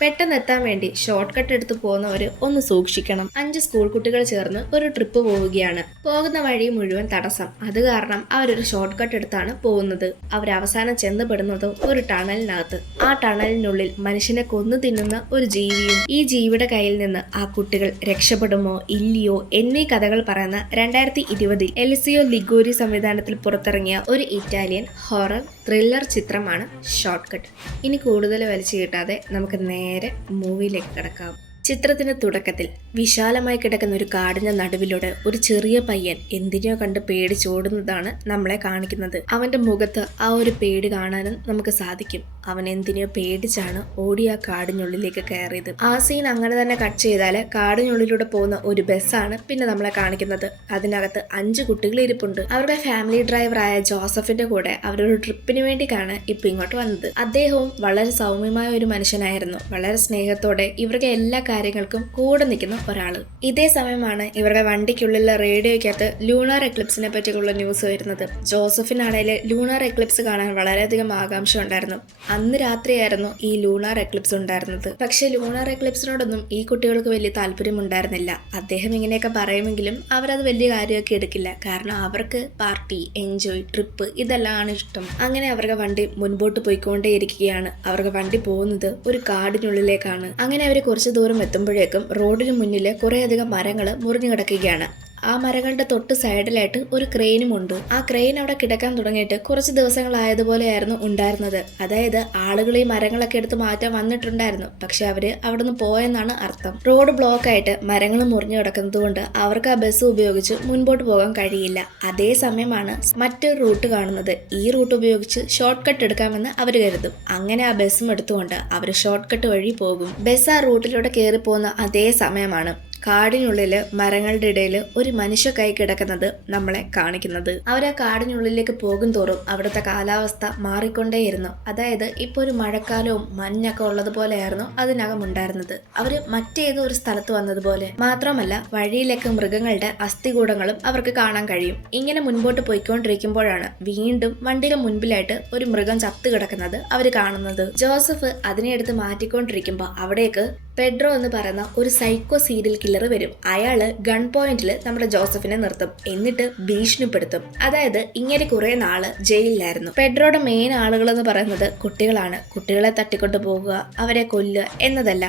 പെട്ടെന്ന് എത്താൻ വേണ്ടി ഷോർട്ട് കട്ട് എടുത്ത് പോകുന്നവർ ഒന്ന് സൂക്ഷിക്കണം. 5 സ്കൂൾ കുട്ടികൾ ചേർന്ന് ഒരു ട്രിപ്പ് പോവുകയാണ്. പോകുന്ന വഴി മുഴുവൻ തടസ്സം. അത് കാരണം അവരൊരു ഷോർട്ട് കട്ട് എടുത്താണ് പോകുന്നത്. അവർ അവസാനം ചെന്നപ്പെടുന്നത് ഒരു ടണലിനകത്ത്. ആ ടണലിനുള്ളിൽ മനുഷ്യനെ കൊന്നു തിന്നുന്ന ഒരു ജീവിയും. ഈ ജീവിയുടെ കയ്യിൽ നിന്ന് ആ കുട്ടികൾ രക്ഷപ്പെടുമോ ഇല്ലയോ എന്നീ കഥകൾ പറയുന്ന 2020 എലിസിയോ ലിഗോരി സംവിധാനത്തിൽ പുറത്തിറങ്ങിയ ഒരു ഇറ്റാലിയൻ ഹൊറർ ത്രില്ലർ ചിത്രമാണ് ഷോർട്ട് കട്ട്. ഇനി കൂടുതൽ വലിച്ചു കിട്ടാതെ നമുക്ക് നേരെ മൂവിയിലേക്ക് കിടക്കാം. ചിത്രത്തിന്റെ തുടക്കത്തിൽ വിശാലമായി കിടക്കുന്ന ഒരു കാടിന്റെ നടുവിലൂടെ ഒരു ചെറിയ പയ്യൻ എന്തിനെയോ കണ്ട് പേടിച്ചോടുന്നതാണ് നമ്മളെ കാണിക്കുന്നത്. അവന്റെ മുഖത്ത് ആ ഒരു പേടി കാണാനും നമുക്ക് സാധിക്കും. അവൻ എന്തിനെയോ പേടിച്ചാണ് ഓടി ആ കാടിനുള്ളിലേക്ക് കയറിയത്. ആ സീൻ അങ്ങനെ തന്നെ കട്ട് ചെയ്താൽ കാടിനുള്ളിലൂടെ പോകുന്ന ഒരു ബസ്സാണ് പിന്നെ നമ്മളെ കാണിക്കുന്നത്. അതിനകത്ത് 5 കുട്ടികൾ ഇരിപ്പുണ്ട്. അവരുടെ ഫാമിലി ഡ്രൈവറായ ജോസഫിന്റെ കൂടെ അവരൊരു ട്രിപ്പിന് വേണ്ടിയാണ് ഇപ്പൊ ഇങ്ങോട്ട് വന്നത്. അദ്ദേഹവും വളരെ സൗമ്യമായ ഒരു മനുഷ്യനായിരുന്നു. വളരെ സ്നേഹത്തോടെ ഇവർക്ക് എല്ലാ കാര്യങ്ങൾക്കും കൂടെ നിൽക്കുന്ന ഒരാള്. ഇതേ സമയമാണ് ഇവരുടെ വണ്ടിക്കുള്ളിലെ റേഡിയോയ്ക്കകത്ത് ലൂണാർ എക്ലിപ്സിനെ പറ്റിയുള്ള ന്യൂസ് വരുന്നത്. ജോസഫിനാണേല് ലൂണാർ എക്ലിപ്സ് കാണാൻ വളരെയധികം ആകാംക്ഷ ഉണ്ടായിരുന്നു. അന്ന് രാത്രിയായിരുന്നു ഈ ലൂണാർ എക്ലിപ്സ് ഉണ്ടായിരുന്നത്. പക്ഷെ ലൂണാർ എക്ലിപ്സിനോടൊന്നും ഈ കുട്ടികൾക്ക് വലിയ താല്പര്യം ഉണ്ടായിരുന്നില്ല. അദ്ദേഹം ഇങ്ങനെയൊക്കെ പറയുമെങ്കിലും അവരത് വലിയ കാര്യമൊക്കെ എടുക്കില്ല. കാരണം അവർക്ക് പാർട്ടി, എൻജോയ്, ട്രിപ്പ് ഇതെല്ലാം ഇഷ്ടം. അങ്ങനെ അവരുടെ വണ്ടി മുൻപോട്ട് പോയിക്കൊണ്ടേയിരിക്കുകയാണ്. അവരുടെ വണ്ടി പോകുന്നത് ഒരു കാടിനുള്ളിലേക്കാണ്. അങ്ങനെ അവർ കുറച്ച് ദൂരം എത്തുമ്പോഴേക്കും റോഡിന് മുന്നിൽ കുറേയധികം മരങ്ങൾ മുറിഞ്ഞു കിടക്കുകയാണ്. ആ മരങ്ങളുടെ തൊട്ട് സൈഡിലായിട്ട് ഒരു ക്രെയിനും ഉണ്ട്. ആ ക്രെയിൻ അവിടെ കിടക്കാൻ തുടങ്ങിയിട്ട് കുറച്ച് ദിവസങ്ങളായതുപോലെയായിരുന്നു ഉണ്ടായിരുന്നത്. അതായത് ആളുകൾ ഈ മരങ്ങളൊക്കെ എടുത്ത് മാറ്റാൻ വന്നിട്ടുണ്ടായിരുന്നു. പക്ഷെ അവര് അവിടെ നിന്ന് പോയെന്നാണ് അർത്ഥം. റോഡ് ബ്ലോക്ക് ആയിട്ട് മരങ്ങൾ മുറിഞ്ഞു കിടക്കുന്നത് കൊണ്ട് അവർക്ക് ആ ബസ് ഉപയോഗിച്ച് മുൻപോട്ട് പോകാൻ കഴിയില്ല. അതേ സമയമാണ് മറ്റൊരു റൂട്ട് കാണുന്നത്. ഈ റൂട്ട് ഉപയോഗിച്ച് ഷോർട്ട് കട്ട് എടുക്കാമെന്ന് അവർ കരുതും. അങ്ങനെ ആ ബസ്സും എടുത്തുകൊണ്ട് അവർ ഷോർട്ട് കട്ട് വഴി പോകും. ബസ് ആ റൂട്ടിലൂടെ കയറി പോകുന്ന അതേ സമയമാണ് കാടിനുള്ളില് മരങ്ങളുടെ ഇടയിൽ ഒരു മനുഷ്യ കൈ കിടക്കുന്നത് നമ്മളെ കാണിക്കുന്നത്. അവർ ആ കാടിനുള്ളിലേക്ക് പോകും തോറും അവിടുത്തെ കാലാവസ്ഥ മാറിക്കൊണ്ടേയിരുന്നു. അതായത് ഇപ്പൊ ഒരു മഴക്കാലവും മഞ്ഞൊക്കെ ഉള്ളതുപോലെയായിരുന്നു അതിനകം ഉണ്ടായിരുന്നത്. അവര് മറ്റേതോ ഒരു സ്ഥലത്ത് വന്നതുപോലെ. മാത്രമല്ല വഴിയിലേക്ക് മൃഗങ്ങളുടെ അസ്ഥികൂടങ്ങളും അവർക്ക് കാണാൻ കഴിയും. ഇങ്ങനെ മുൻപോട്ട് പോയിക്കൊണ്ടിരിക്കുമ്പോഴാണ് വീണ്ടും വണ്ടിയുടെ മുൻപിലായിട്ട് ഒരു മൃഗം ചത്തു കിടക്കുന്നത് അവർ കാണുന്നത്. ജോസഫ് അതിനെ എടുത്ത് മാറ്റിക്കൊണ്ടിരിക്കുമ്പോൾ അവിടേക്ക് പെഡ്രോ എന്ന് പറയുന്ന ഒരു സൈക്കോ സീരിയൽ കില്ലർ വരും. അയാള് ഗൺ പോയിന്റിൽ നമ്മുടെ ജോസഫിനെ നിർത്തും. എന്നിട്ട് ഭീഷണിപ്പെടുത്തും. അതായത് ഇങ്ങനെ കുറെ നാള് ജയിലിലായിരുന്നു. പെഡ്രോയുടെ മെയിൻ ആളുകൾ എന്ന് പറയുന്നത് കുട്ടികളാണ്. കുട്ടികളെ തട്ടിക്കൊണ്ടു പോകുക, അവരെ കൊല്ലുക എന്നതല്ല.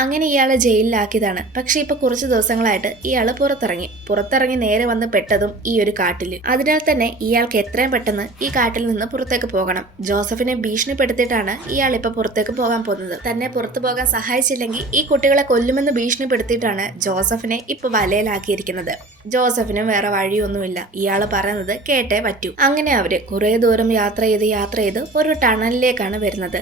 അങ്ങനെ ഇയാളെ ജയിലിലാക്കിയതാണ്. പക്ഷെ ഇപ്പൊ കുറച്ച് ദിവസങ്ങളായിട്ട് ഇയാള് പുറത്തിറങ്ങി നേരെ വന്ന് പെട്ടതും ഈ ഒരു കാട്ടില്. അതിനാൽ തന്നെ ഇയാൾക്ക് എത്രയും പെട്ടെന്ന് ഈ കാട്ടിൽ നിന്ന് പുറത്തേക്ക് പോകണം. ജോസഫിനെ ഭീഷണിപ്പെടുത്തിയിട്ടാണ് ഇയാൾ ഇപ്പൊ പുറത്തേക്ക് പോകാൻ പോകുന്നത്. തന്നെ പുറത്തു പോകാൻ സഹായിച്ചില്ലെങ്കിൽ ഈ കുട്ടികളെ കൊല്ലുമെന്ന് ഭീഷണിപ്പെടുത്തിയിട്ടാണ് ജോസഫിനെ ഇപ്പൊ വലയിലാക്കിയിരിക്കുന്നത്. ജോസഫിനും വേറെ വഴിയൊന്നുമില്ല. ഇയാള് പറയുന്നത് കേട്ടേ പറ്റൂ. അങ്ങനെ അവര് കുറെ ദൂരം യാത്ര ചെയ്ത് ഒരു ടണലിലേക്കാണ് വരുന്നത്.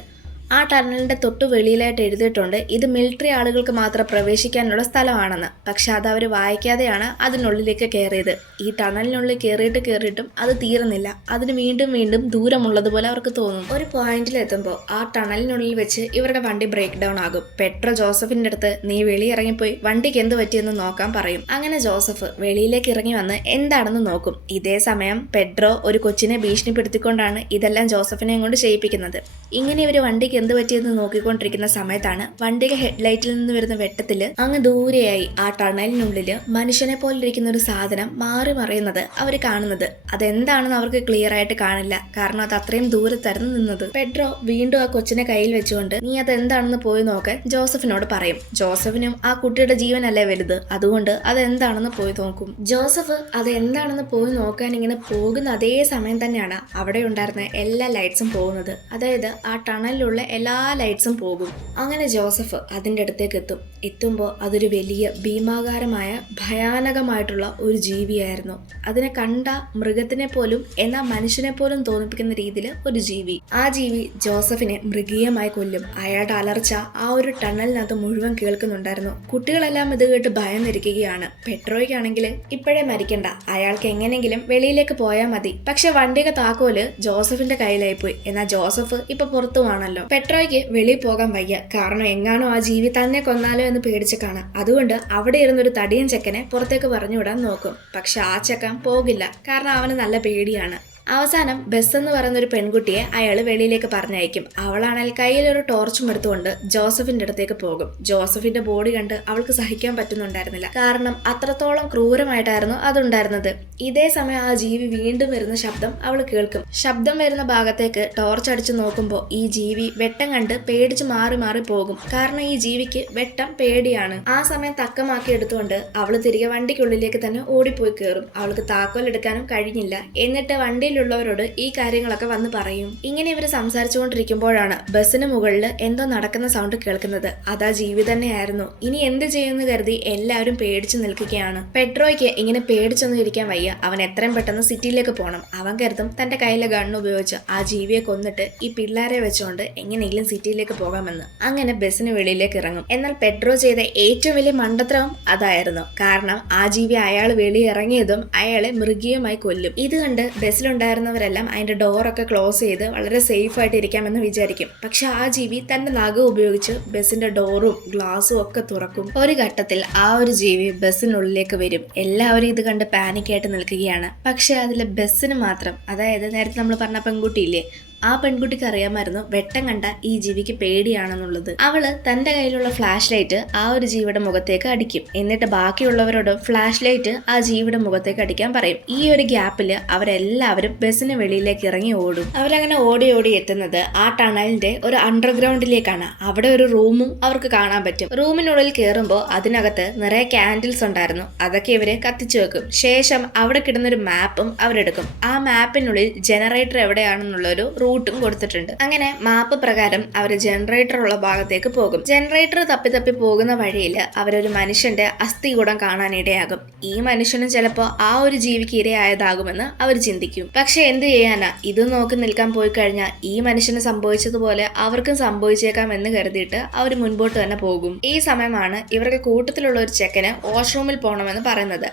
ആ ടണലിന്റെ തൊട്ടു വെളിയിലായിട്ട് എഴുതിയിട്ടുണ്ട് ഇത് മിലിറ്ററി ആളുകൾക്ക് മാത്രം പ്രവേശിക്കാനുള്ള സ്ഥലമാണെന്ന്. പക്ഷെ അത് അവർ വായിക്കാതെയാണ് അതിനുള്ളിലേക്ക് കയറിയത്. ഈ ടണലിനുള്ളിൽ കയറിയിട്ടും അത് തീരുന്നില്ല. അതിന് വീണ്ടും ദൂരമുള്ളതുപോലെ അവർക്ക് തോന്നും. ഒരു പോയിന്റിൽ എത്തുമ്പോൾ ആ ടണലിനുള്ളിൽ വെച്ച് ഇവരുടെ വണ്ടി ബ്രേക്ക് ഡൗൺ ആകും. പെട്രോ ജോസഫിന്റെ അടുത്ത് നീ വെളിയിറങ്ങിപ്പോയി വണ്ടിക്ക് എന്ത് പറ്റിയെന്ന് നോക്കാൻ പറയും. അങ്ങനെ ജോസഫ് വെളിയിലേക്ക് ഇറങ്ങി വന്ന് എന്താണെന്ന് നോക്കും. ഇതേ സമയം പെഡ്രോ ഒരു കൊച്ചിനെ ഭീഷണിപ്പെടുത്തിക്കൊണ്ടാണ് ഇതെല്ലാം ജോസഫിനെ കൊണ്ട് ചെയ്യിപ്പിക്കുന്നത്. ഇങ്ങനെ ഇവര് വണ്ടിക്ക് എന്ത് പറ്റിയെന്ന് നോക്കിക്കൊണ്ടിരിക്കുന്ന സമയത്താണ് വണ്ടിയുടെ ഹെഡ്ലൈറ്റിൽ നിന്ന് വരുന്ന വെട്ടത്തില് അങ്ങ് ദൂരെയായി ആ ടണലിനുള്ളില് മനുഷ്യനെ പോലെ ഇരിക്കുന്ന ഒരു സാധനം മാറി മറിയുന്നത് അവര് കാണുന്നത്. അതെന്താണെന്ന് അവർക്ക് ക്ലിയർ ആയിട്ട് കാണില്ല. കാരണം അത് അത്രയും ദൂരത്തായിരുന്നു നിന്നത്. പെഡ്രോ വീണ്ടും ആ കൊച്ചിനെ കയ്യിൽ വെച്ചുകൊണ്ട് നീ അതെന്താണെന്ന് പോയി നോക്കാൻ ജോസഫിനോട് പറയും. ജോസഫിനും ആ കുട്ടിയുടെ ജീവനല്ലേ വലുത്. അതുകൊണ്ട് അതെന്താണെന്ന് പോയി നോക്കും. ജോസഫ് അതെന്താണെന്ന് പോയി നോക്കാൻ ഇങ്ങനെ പോകുന്ന അതേ സമയം തന്നെയാണ് അവിടെ ഉണ്ടായിരുന്ന എല്ലാ ലൈറ്റ്സും പോകുന്നത്. അതായത് ആ ടണലിലുള്ള എല്ലാ ലൈറ്റ്സും പോകും. അങ്ങനെ ജോസഫ് അതിൻ്റെ അടുത്തേക്ക് എത്തുമ്പോൾ അതൊരു വലിയ ഭീമാകാരമായ ഭയാനകമായിട്ടുള്ള ഒരു ജീവിയായിരുന്നു. അതിനെ കണ്ട മൃഗത്തിനെ പോലും എന്നാൽ മനുഷ്യനെ പോലും തോന്നിപ്പിക്കുന്ന രീതിയിൽ ഒരു ജീവി. ആ ജീവി ജോസഫിനെ മൃഗീയമായി കൊല്ലും. അയാളുടെ അലർച്ച ആ ഒരു ടണലിനകത്ത് മുഴുവൻ കേൾക്കുന്നുണ്ടായിരുന്നു. കുട്ടികളെല്ലാം ഇത് കേട്ട് ഭയന്നിരിക്കുകയാണ്. പെട്രോയ്ക്കാണെങ്കിൽ ഇപ്പോഴേ മരിക്കണ്ട, അയാൾക്ക് എങ്ങനെയെങ്കിലും വെളിയിലേക്ക് പോയാൽ മതി. പക്ഷെ വണ്ടിയുടെ താക്കോല് ജോസഫിന്റെ കയ്യിലായി പോയി. എന്നാൽ ജോസഫ് ഇപ്പൊ പുറത്തുവാണല്ലോ. പെട്രോയ്ക്ക് വെളിയിൽ പോകാൻ വയ്യ. കാരണം എങ്ങാനോ ആ ജീവി തന്നെ കൊന്നാലോ എന്ന് പേടിച്ച് കാണാം. അതുകൊണ്ട് അവിടെ ഇരുന്നൊരു തടിയൻ ചെക്കനെ പുറത്തേക്ക് പറഞ്ഞുവിടാൻ നോക്കും. പക്ഷെ ആ ചെക്കൻ പോകില്ല. കാരണം അവന് നല്ല പേടിയാണ്. അവസാനം ബസ് എന്ന് പറയുന്ന ഒരു പെൺകുട്ടിയെ അയാൾ വെളിയിലേക്ക് പറഞ്ഞയക്കും. അവളാണെങ്കിൽ കയ്യിലൊരു ടോർച്ചും എടുത്തുകൊണ്ട് ജോസഫിന്റെ അടുത്തേക്ക് പോകും. ജോസഫിന്റെ ബോഡി കണ്ട് അവൾക്ക് സഹിക്കാൻ പറ്റുന്നുണ്ടായിരുന്നില്ല, കാരണം അത്രത്തോളം ക്രൂരമായിട്ടായിരുന്നു അതുണ്ടായിരുന്നത്. ഇതേ സമയം ആ ജീവി വീണ്ടും വരുന്ന ശബ്ദം അവൾ കേൾക്കും. ശബ്ദം വരുന്ന ഭാഗത്തേക്ക് ടോർച്ച് അടിച്ചു നോക്കുമ്പോൾ ഈ ജീവി വെട്ടം കണ്ട് പേടിച്ച് മാറി മാറി പോകും. കാരണം ഈ ജീവിക്ക് വെട്ടം പേടിയാണ്. ആ സമയം തക്കമാക്കി എടുത്തുകൊണ്ട് അവള് തിരികെ വണ്ടിക്കുള്ളിലേക്ക് തന്നെ ഓടിപ്പോയി കയറും. അവൾക്ക് താക്കോൽ എടുക്കാനും കഴിഞ്ഞില്ല. എന്നിട്ട് വണ്ടിയിലുള്ളവരോട് ഈ കാര്യങ്ങളൊക്കെ വന്ന് പറയും. ഇങ്ങനെ ഇവർ സംസാരിച്ചുകൊണ്ടിരിക്കുമ്പോഴാണ് ബസ്സിന് മുകളിൽ എന്തോ നടക്കുന്ന സൗണ്ട് കേൾക്കുന്നത്. അതാ ജീവി തന്നെയായിരുന്നു. ഇനി എന്ത് ചെയ്യുമെന്ന് കരുതി എല്ലാവരും പേടിച്ചു നിൽക്കുകയാണ്. പെട്രോയ്ക്ക് ഇങ്ങനെ പേടിച്ചൊന്നും ഇരിക്കാൻ വയ്യ. അവൻ എത്രയും പെട്ടെന്ന് സിറ്റിയിലേക്ക് പോകണം. അവൻ കരുതും തന്റെ കയ്യിലെ ഗണ്ണ് ഉപയോഗിച്ച് ആ ജീവിയെ കൊന്നിട്ട് ഈ പിള്ളേരെ വെച്ചുകൊണ്ട് എങ്ങനെയെങ്കിലും സിറ്റിയിലേക്ക് പോകാമെന്ന്. അങ്ങനെ ബസ്സിന് വെളിയിലേക്ക് ഇറങ്ങും. എന്നാൽ പെട്രോ ചെയ്ത ഏറ്റവും വലിയ മണ്ടത്തരം അതായിരുന്നു. കാരണം ആ ജീവി അയാൾ വെളിയിറങ്ങിയതും അയാളെ മൃഗീയമായി കൊല്ലും. ഇത് കണ്ട് ബസ്സിലുണ്ടായിരുന്നവരെല്ലാം അതിന്റെ ഡോറൊക്കെ ക്ലോസ് ചെയ്ത് വളരെ സേഫ് ആയിട്ട് ഇരിക്കാമെന്ന് വിചാരിക്കും. പക്ഷെ ആ ജീവി തന്റെ നഖം ഉപയോഗിച്ച് ബസ്സിന്റെ ഡോറും ഗ്ലാസും ഒക്കെ തുറക്കും. ഒരു ഘട്ടത്തിൽ ആ ഒരു ജീവി ബസ്സിനുള്ളിലേക്ക് വരും. എല്ലാവരും ഇത് കണ്ട് പാനിക്കായിട്ട് നിൽക്കുകയാണ്. പക്ഷെ അതിലെ ബസ്സിന് മാത്രം, അതായത് നേരത്തെ നമ്മൾ പറഞ്ഞ പെൺകുട്ടിയില്ലേ, ആ പെൺകുട്ടിക്ക് അറിയാമായിരുന്നു വെട്ടം കണ്ട ഈ ജീവിക്ക് പേടിയാണെന്നുള്ളത്. അവള് തന്റെ കയ്യിലുള്ള ഫ്ലാഷ് ലൈറ്റ് ആ ഒരു ജീവിയുടെ മുഖത്തേക്ക് അടിക്കും. എന്നിട്ട് ബാക്കിയുള്ളവരോട് ഫ്ലാഷ് ലൈറ്റ് ആ ജീവിയുടെ മുഖത്തേക്ക് അടിക്കാൻ പറയും. ഈ ഒരു ഗ്യാപ്പില് അവരെല്ലാവരും ബസ്സിന് വെളിയിലേക്ക് ഇറങ്ങി ഓടും. അവരങ്ങനെ ഓടി ഓടി എത്തുന്നത് ആ ടണലിന്റെ ഒരു അണ്ടർഗ്രൗണ്ടിലേക്കാണ്. അവിടെ ഒരു റൂമും അവർക്ക് കാണാൻ പറ്റും. റൂമിനുള്ളിൽ കയറുമ്പോൾ അതിനകത്ത് നിറയെ കാൻഡിൽസ് ഉണ്ടായിരുന്നു. അതൊക്കെ ഇവര് കത്തിച്ചു വെക്കും. ശേഷം അവിടെ കിടന്നൊരു മാപ്പും അവരെടുക്കും. ആ മാപ്പിനുള്ളിൽ ജനറേറ്റർ എവിടെയാണെന്നുള്ളൊരു റൂട്ടും കൊടുത്തിട്ടുണ്ട്. അങ്ങനെ മാപ്പ് പ്രകാരം അവർ ജനറേറ്റർ ഉള്ള ഭാഗത്തേക്ക് പോകും. ജനറേറ്റർ തപ്പി തപ്പി പോകുന്ന വഴിയിൽ അവരൊരു മനുഷ്യന്റെ അസ്ഥികൂടം കാണാനിടയാകും. ഈ മനുഷ്യനും ചിലപ്പോൾ ആ ഒരു ജീവിക്ക് ഇരയായതാകുമെന്ന് അവർ ചിന്തിക്കും. പക്ഷെ എന്ത് ചെയ്യാനാ, ഇത് നോക്കി നിൽക്കാൻ പോയി കഴിഞ്ഞാൽ ഈ മനുഷ്യന് സംഭവിച്ചതുപോലെ അവർക്കും സംഭവിച്ചേക്കാം എന്ന് കരുതിയിട്ട് അവർ മുൻപോട്ട് തന്നെ പോകും. ഈ സമയമാണ് ഇവർക്ക് കൂട്ടത്തിലുള്ള ഒരു ചെക്കന് വാഷ്റൂമിൽ പോകണമെന്ന് പറയുന്നത്.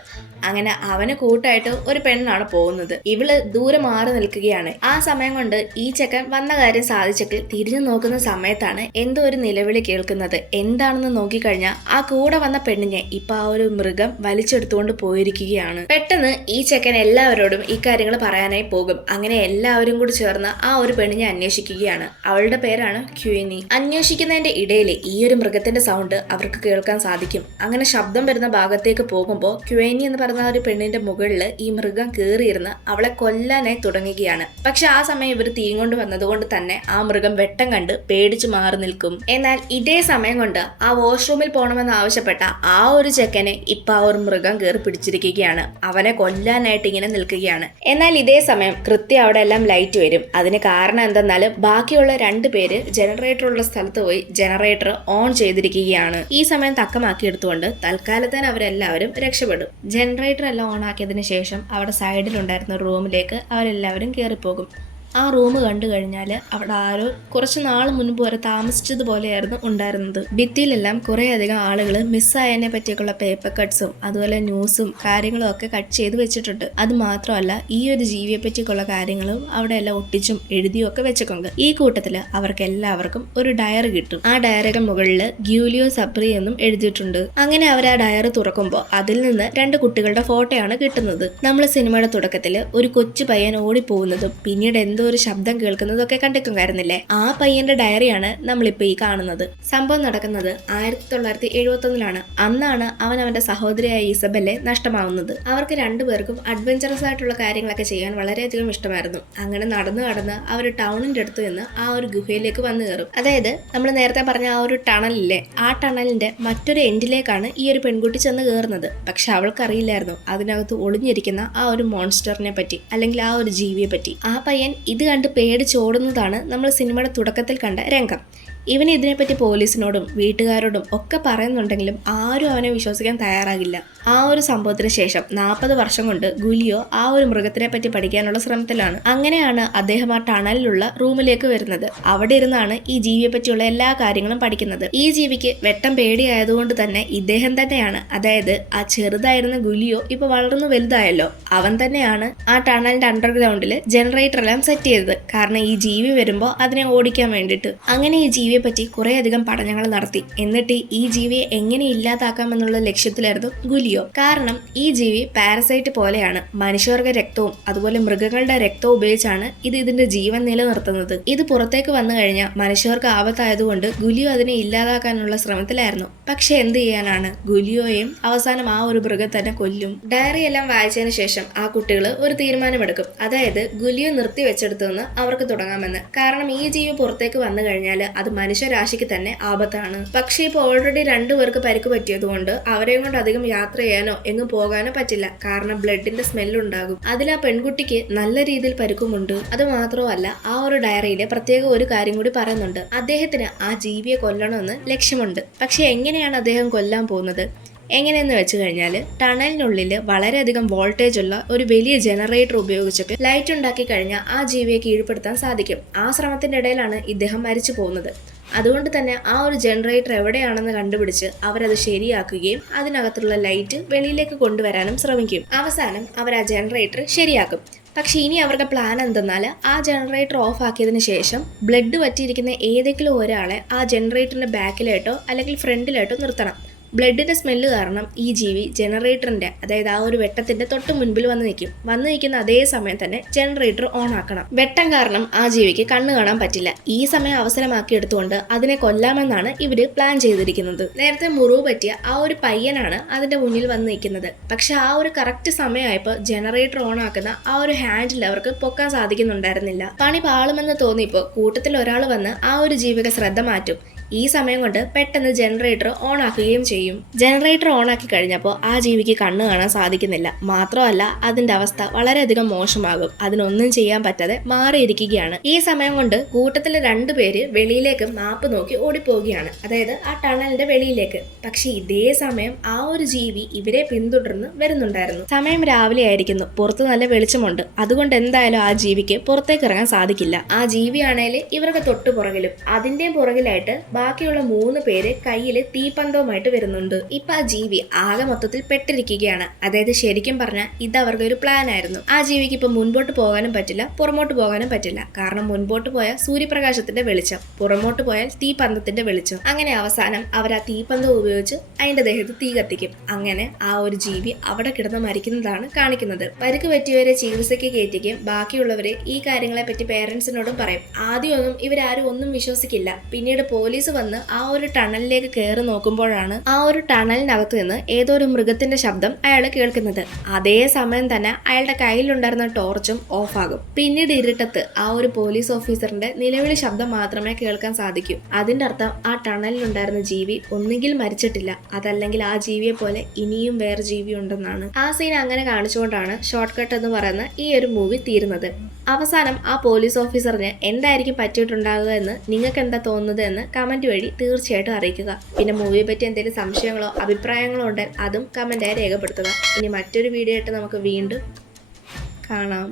അങ്ങനെ അവന് കൂട്ടായിട്ട് ഒരു പെണ്ണാണ് പോകുന്നത്. ഇവള് ദൂരെ മാറി നിൽക്കുകയാണ്. ആ സമയം കൊണ്ട് ഈ ചെക്കൻ വന്ന കാര്യം സാധിച്ചെങ്കിൽ തിരിഞ്ഞു നോക്കുന്ന സമയത്താണ് എന്തോ ഒരു നിലവിളി കേൾക്കുന്നത്. എന്താണെന്ന് നോക്കിക്കഴിഞ്ഞാൽ ആ കൂടെ വന്ന പെണ്ണിനെ ഇപ്പൊ ആ ഒരു മൃഗം വലിച്ചെടുത്തുകൊണ്ട് പോയിരിക്കുകയാണ്. പെട്ടെന്ന് ഈ ചെക്കൻ എല്ലാവരോടും ഈ കാര്യങ്ങൾ പറയാനായി പോകും. അങ്ങനെ എല്ലാവരും കൂടി ചേർന്ന് ആ ഒരു പെണ്ണിനെ അന്വേഷിക്കുകയാണ്. അവളുടെ പേരാണ് ക്യൂനി. അന്വേഷിക്കുന്നതിന്റെ ഇടയിൽ ഈ ഒരു മൃഗത്തിന്റെ സൗണ്ട് അവർക്ക് കേൾക്കാൻ സാധിക്കും. അങ്ങനെ ശബ്ദം വരുന്ന ഭാഗത്തേക്ക് പോകുമ്പോൾ ക്യൂനി എന്ന് പറയുന്ന ഒരു പെണ്ണിന്റെ മുകളിൽ ഈ മൃഗം കയറിയിരുന്ന് അവളെ കൊല്ലാനായി തുടങ്ങുകയാണ്. പക്ഷെ ആ സമയം ഇവർ തീങ്ങൊണ്ട് വന്നതുകൊണ്ട് തന്നെ ആ മൃഗം വെട്ടം കണ്ട് പേടിച്ചു മാറി നിൽക്കും. എന്നാൽ ഇതേ സമയം കൊണ്ട് ആ വാഷ്റൂമിൽ പോകണമെന്ന് ആവശ്യപ്പെട്ട ആ ഒരു ചെക്കനെ ഇപ്പൊ ആ ഒരു മൃഗം കയറി പിടിച്ചിരിക്കുകയാണ്. അവനെ കൊല്ലാനായിട്ട് ഇങ്ങനെ നിൽക്കുകയാണ്. എന്നാൽ ഇതേ സമയം കൃത്യം അവിടെ എല്ലാം ലൈറ്റ് വരും. അതിന് കാരണം എന്തെന്നാൽ ബാക്കിയുള്ള 2 പേര് ജനറേറ്റർ ഉള്ള സ്ഥലത്ത് പോയി ജനറേറ്റർ ഓൺ ചെയ്തിരിക്കുകയാണ്. ഈ സമയം തക്കമാക്കി എടുത്തുകൊണ്ട് തൽക്കാലത്തിന് അവരെല്ലാവരും രക്ഷപ്പെടും. ജനറേറ്റർ എല്ലാം ഓൺ ആക്കിയതിനു ശേഷം അവിടെ സൈഡിലുണ്ടായിരുന്ന റൂമിലേക്ക് അവരെല്ലാവരും കയറിപ്പോകും. ആ റൂം കണ്ടു കഴിഞ്ഞാൽ അവിടെ ആരോ കുറച്ച് നാൾ മുൻപ് വരെ താമസിച്ചതുപോലെയായിരുന്നു ഉണ്ടായിരുന്നത്. ഭിത്തിയിലെല്ലാം കുറേ അധികം ആളുകൾ മിസ്സായതിനെ പറ്റിയൊക്കെയുള്ള പേപ്പർ കട്ട്സും അതുപോലെ ന്യൂസും കാര്യങ്ങളും ഒക്കെ കട്ട് ചെയ്ത് വെച്ചിട്ടുണ്ട്. അത് മാത്രമല്ല ഈ ഒരു ജീവിയെ പറ്റിയൊക്കെയുള്ള കാര്യങ്ങളും അവിടെ എല്ലാം ഒട്ടിച്ചും എഴുതിയും ഒക്കെ വെച്ചിട്ടുണ്ട്. ഈ കൂട്ടത്തിൽ അവർക്ക് എല്ലാവർക്കും ഒരു ഡയറി കിട്ടും. ആ ഡയറിയുടെ മുകളിൽ ഗ്യൂലിയോ സപ്രി എന്നും എഴുതിയിട്ടുണ്ട്. അങ്ങനെ അവർ ആ ഡയറി തുറക്കുമ്പോൾ അതിൽ നിന്ന് 2 കുട്ടികളുടെ ഫോട്ടോയാണ് കിട്ടുന്നത്. നമ്മൾ സിനിമയുടെ തുടക്കത്തിൽ ഒരു കൊച്ചു പയ്യൻ ഓടിപ്പോകുന്നതും പിന്നീട് എന്തോ ഒരു ശബ്ദം കേൾക്കുന്നതൊക്കെ കണ്ടിട്ടുണ്ടായിരുന്നില്ലേ, ആ പയ്യന്റെ ഡയറിയാണ് നമ്മളിപ്പോ ഈ കാണുന്നത്. സംഭവം നടക്കുന്നത് 1971 അന്നാണ് അവൻ അവന്റെ സഹോദരിയായ ഇസബെല്ലെ നഷ്ടമാവുന്നത്. അവർക്ക് 2 പേർക്കും അഡ്വഞ്ചറസ് ആയിട്ടുള്ള കാര്യങ്ങളൊക്കെ ചെയ്യാൻ വളരെയധികം ഇഷ്ടമായിരുന്നു. അങ്ങനെ നടന്ന് അവർ ടൗണിന്റെ അടുത്ത് നിന്ന് ആ ഒരു ഗുഹയിലേക്ക് വന്നു കയറും. അതായത് നമ്മൾ നേരത്തെ പറഞ്ഞ ആ ഒരു ടണലില്ലേ, ആ ടണലിന്റെ മറ്റൊരു എൻഡിലേക്കാണ് ഈ ഒരു പെൺകുട്ടി ചെന്ന് കയറുന്നത്. പക്ഷെ അവൾക്കറിയില്ലായിരുന്നു അതിനകത്ത് ഒളിഞ്ഞിരിക്കുന്ന ആ ഒരു മോൺസ്റ്ററിനെ പറ്റി, അല്ലെങ്കിൽ ആ ഒരു ജീവിയെ പറ്റി. ആ പയ്യൻ ഇത് കണ്ട് പേടിച്ചോടുന്നതാണ് നമ്മൾ സിനിമയുടെ തുടക്കത്തിൽ കണ്ട രംഗം. ഇവന് ഇതിനെപ്പറ്റി പോലീസിനോടും വീട്ടുകാരോടും ഒക്കെ പറയുന്നുണ്ടെങ്കിലും ആരും അവനെ വിശ്വസിക്കാൻ തയ്യാറാകില്ല. ആ ഒരു സംഭവത്തിന് ശേഷം 40 വർഷം കൊണ്ട് ഗുലിയോ ആ ഒരു മൃഗത്തിനെ പറ്റി പഠിക്കാനുള്ള ശ്രമത്തിലാണ്. അങ്ങനെയാണ് അദ്ദേഹം ആ ടണലിലുള്ള റൂമിലേക്ക് വരുന്നത്. അവിടെ ഇരുന്നാണ് ഈ ജീവിയെ പറ്റിയുള്ള എല്ലാ കാര്യങ്ങളും പഠിക്കുന്നത്. ഈ ജീവിക്ക് വെട്ടം പേടിയായതുകൊണ്ട് തന്നെ ഇദ്ദേഹം തന്നെയാണ്, അതായത് ആ ചെറുതായിരുന്ന ഗുലിയോ ഇപ്പൊ വളർന്നു വലുതായല്ലോ, അവൻ തന്നെയാണ് ആ ടണലിന്റെ അണ്ടർഗ്രൗണ്ടിൽ ജനറേറ്റർ എല്ലാം സെറ്റ് ചെയ്തത്. കാരണം ഈ ജീവി വരുമ്പോൾ അതിനെ ഓടിക്കാൻ വേണ്ടിയിട്ട്. അങ്ങനെ ഈ ജീവി ജീവിയെ പറ്റി കുറേയധികം പഠനങ്ങൾ നടത്തി. എന്നിട്ട് ഈ ജീവിയെ എങ്ങനെ ഇല്ലാതാക്കാമെന്നുള്ള ലക്ഷ്യത്തിലായിരുന്നു ഗുലിയോ. കാരണം ഈ ജീവി പാരസൈറ്റ് പോലെയാണ്. മനുഷ്യവർഗ രക്തവും അതുപോലെ മൃഗങ്ങളുടെ രക്തവും ഉപയോഗിച്ചാണ് ഇതിന്റെ ജീവൻ നിലനിർത്തുന്നത്. ഇത് പുറത്തേക്ക് വന്നു കഴിഞ്ഞാൽ മനുഷ്യർക്ക് ആപത്തായതുകൊണ്ട് ഗുലിയോ അതിനെ ഇല്ലാതാക്കാനുള്ള ശ്രമത്തിലായിരുന്നു. പക്ഷെ എന്ത് ചെയ്യാനാണ്, ഗുലിയോയെയും അവസാനം ആ ഒരു മൃഗം തന്നെ കൊല്ലും. ഡയറി എല്ലാം വായിച്ചതിന് ശേഷം ആ കുട്ടികൾ ഒരു തീരുമാനമെടുക്കും. അതായത് ഗുലിയോ നിർത്തി വെച്ചെടുത്തുനിന്ന് അവർക്ക് തുടങ്ങാമെന്ന്. കാരണം ഈ ജീവി പുറത്തേക്ക് വന്നു കഴിഞ്ഞാൽ അത് മനുഷ്യരാശിക്ക് തന്നെ ആപത്താണ്. പക്ഷെ ഇപ്പൊ ഓൾറെഡി 2 പേർക്ക് പരിക്ക് പറ്റിയതുകൊണ്ട് അവരെയും കൊണ്ട് അധികം യാത്ര ചെയ്യാനോ എങ്ങും പോകാനോ പറ്റില്ല. കാരണം ബ്ലഡിന്റെ സ്മെല്ലുണ്ടാകും. അതിൽ ആ പെൺകുട്ടിക്ക് നല്ല രീതിയിൽ പരിക്കുമുണ്ട്. അത് മാത്രമല്ല, ആ ഒരു ഡയറിയിലെ പ്രത്യേക ഒരു കാര്യം കൂടി പറയുന്നുണ്ട്. അദ്ദേഹത്തിന് ആ ജീവിയെ കൊല്ലണമെന്ന് ലക്ഷ്യമുണ്ട്. പക്ഷെ എങ്ങനെയാണ് അദ്ദേഹം കൊല്ലാൻ പോകുന്നത്? എങ്ങനെയെന്ന് വെച്ച് കഴിഞ്ഞാൽ ടണലിനുള്ളിൽ വളരെയധികം വോൾട്ടേജ് ഉള്ള ഒരു വലിയ ജനറേറ്റർ ഉപയോഗിച്ചിട്ട് ലൈറ്റ് ഉണ്ടാക്കി കഴിഞ്ഞാൽ ആ ജീവിയെ കീഴ്പ്പെടുത്താൻ സാധിക്കും. ആ ശ്രമത്തിന്റെ ഇടയിലാണ് ഇദ്ദേഹം മരിച്ചു പോകുന്നത്. അതുകൊണ്ട് തന്നെ ആ ഒരു ജനറേറ്റർ എവിടെയാണെന്ന് കണ്ടുപിടിച്ച് അവരത് ശരിയാക്കുകയും അതിനകത്തുള്ള ലൈറ്റ് വെളിയിലേക്ക് കൊണ്ടുവരാനും ശ്രമിക്കും. അവസാനം അവർ ആ ജനറേറ്റർ ശരിയാക്കും. പക്ഷെ ഇനി അവരുടെ പ്ലാൻ എന്തെന്നാൽ ആ ജനറേറ്റർ ഓഫ് ആക്കിയതിനു ശേഷം ബ്ലഡ് വറ്റിയിരിക്കുന്ന ഏതെങ്കിലും ഒരാളെ ആ ജനറേറ്ററിന്റെ ബാക്കിലായിട്ടോ അല്ലെങ്കിൽ ഫ്രണ്ടിലായിട്ടോ നിർത്തണം. ബ്ലഡിന്റെ സ്മെല്ല് കാരണം ഈ ജീവി ജനറേറ്ററിന്റെ, അതായത് ആ ഒരു വെട്ടത്തിന്റെ തൊട്ട് മുൻപിൽ വന്ന് നിൽക്കുന്ന അതേ സമയം തന്നെ ജനറേറ്റർ ഓൺ ആക്കണം. വെട്ടം കാരണം ആ ജീവിക്ക് കണ്ണ് കാണാൻ പറ്റില്ല. ഈ സമയം അവസരമാക്കി എടുത്തുകൊണ്ട് അതിനെ കൊല്ലാമെന്നാണ് ഇവര് പ്ലാൻ ചെയ്തിരിക്കുന്നത്. നേരത്തെ മുറിവ് പറ്റിയ ആ ഒരു പയ്യനാണ് അതിന്റെ മുന്നിൽ വന്ന് നിൽക്കുന്നത്. പക്ഷെ ആ ഒരു കറക്റ്റ് സമയമായപ്പോൾ ജനറേറ്റർ ഓൺ ആക്കുന്ന ആ ഒരു ഹാൻഡിൽ അവർക്ക് പൊക്കാൻ സാധിക്കുന്നുണ്ടായിരുന്നില്ല. പണി പാളുമെന്ന് തോന്നിയപ്പോൾ കൂട്ടത്തിൽ ഒരാൾ വന്ന് ആ ഒരു ജീവിയുടെ ശ്രദ്ധ മാറ്റും. ഈ സമയം കൊണ്ട് പെട്ടെന്ന് ജനറേറ്റർ ഓൺ ആക്കുകയും ചെയ്യും. ജനറേറ്റർ ഓൺ ആക്കി കഴിഞ്ഞപ്പോൾ ആ ജീവിക്ക് കണ്ണ് കാണാൻ സാധിക്കുന്നില്ല. മാത്രമല്ല അതിന്റെ അവസ്ഥ വളരെയധികം മോശമാകും. അതിനൊന്നും ചെയ്യാൻ പറ്റാതെ മാറിയിരിക്കുകയാണ്. ഈ സമയം കൊണ്ട് കൂട്ടത്തിലെ 2 പേര് വെളിയിലേക്ക് മാപ്പ് നോക്കി ഓടിപ്പോവുകയാണ്, അതായത് ആ ടണലിന്റെ വെളിയിലേക്ക്. പക്ഷെ ഇതേ സമയം ആ ഒരു ജീവി ഇവരെ പിന്തുടർന്ന് വരുന്നുണ്ടായിരുന്നു. സമയം രാവിലെ ആയിരിക്കുന്നു. പുറത്ത് നല്ല വെളിച്ചമുണ്ട്. അതുകൊണ്ട് എന്തായാലും ആ ജീവിക്ക് പുറത്തേക്ക് ഇറങ്ങാൻ സാധിക്കില്ല. ആ ജീവിയാണേൽ ഇവർക്ക് തൊട്ടു പുറകിലും അതിന്റെയും പുറകിലായിട്ട് ബാക്കിയുള്ള 3 പേര് കയ്യിൽ തീപ്പന്തവുമായിട്ട് വരുന്നുണ്ട്. ഇപ്പൊ ആ ജീവി ആകെ മൊത്തത്തിൽ പെട്ടിരിക്കുകയാണ്. അതായത് ശരിക്കും പറഞ്ഞാൽ ഇത് അവർക്ക് ഒരു പ്ലാൻ ആയിരുന്നു. ആ ജീവിക്ക് ഇപ്പൊ മുൻപോട്ട് പോകാനും പറ്റില്ല, പുറമോട്ട് പോകാനും പറ്റില്ല. കാരണം മുൻപോട്ട് പോയാൽ സൂര്യപ്രകാശത്തിന്റെ വെളിച്ചം, പുറമോട്ട് പോയാൽ തീപ്പന്തത്തിന്റെ വെളിച്ചം. അങ്ങനെ അവസാനം അവർ ആ തീപ്പന്തം ഉപയോഗിച്ച് അതിന്റെ ദേഹത്ത് തീ കത്തിക്കും. അങ്ങനെ ആ ഒരു ജീവി അവിടെ കിടന്ന് മരിക്കുന്നതാണ് കാണിക്കുന്നത്. പരിക്ക് പറ്റിയവരെ ചികിത്സയ്ക്ക് കയറ്റിക്കും. ബാക്കിയുള്ളവര് ഈ കാര്യങ്ങളെ പറ്റി പേരൻസിനോടും പറയും. ആദ്യമൊന്നും ഇവരാരും ഒന്നും വിശ്വസിക്കില്ല. പിന്നീട് പോലീസ് വന്ന് ആ ഒരു ടണലിലേക്ക് കയറി നോക്കുമ്പോഴാണ് ആ ഒരു ടണലിനകത്ത് നിന്ന് ഏതോ ഒരു മൃഗത്തിന്റെ ശബ്ദം അയാൾ കേൾക്കുന്നത്. അതേ സമയം തന്നെ അയാളുടെ കയ്യിലുണ്ടായിരുന്ന ടോർച്ചും ഓഫ് ആകും. പിന്നീട് ഇരുട്ടത്ത് ആ ഒരു പോലീസ് ഓഫീസറിന്റെ നിലവിളി ശബ്ദം മാത്രമേ കേൾക്കാൻ സാധിക്കൂ. അതിന്റെ അർത്ഥം ആ ടണലിലുണ്ടായിരുന്ന ജീവി ഒന്നുകിൽ മരിച്ചിട്ടില്ല, അതല്ലെങ്കിൽ ആ ജീവിയെ പോലെ ഇനിയും വേറെ ജീവി ഉണ്ടെന്നാണ്. ആ സീൻ അങ്ങനെ കാണിച്ചുകൊണ്ടാണ് ഷോർട്ട് കട്ട് എന്ന് പറയുന്ന ഈ ഒരു മൂവി തീരുന്നത്. അവസാനം ആ പോലീസ് ഓഫീസറിന് എന്തായിരിക്കും പറ്റിയിട്ടുണ്ടാകുക എന്ന് നിങ്ങൾക്ക് എന്താ തോന്നുന്നത് എന്ന് കമന്റ് വഴി തീർച്ചയായിട്ടും അറിയിക്കുക. പിന്നെ മൂവിയെ പറ്റി എന്തെങ്കിലും സംശയങ്ങളോ അഭിപ്രായങ്ങളോ ഉണ്ടെങ്കിൽ അതും കമന്റായി രേഖപ്പെടുത്തുക. ഇനി മറ്റൊരു വീഡിയോ ആയിട്ട് നമുക്ക് വീണ്ടും കാണാം.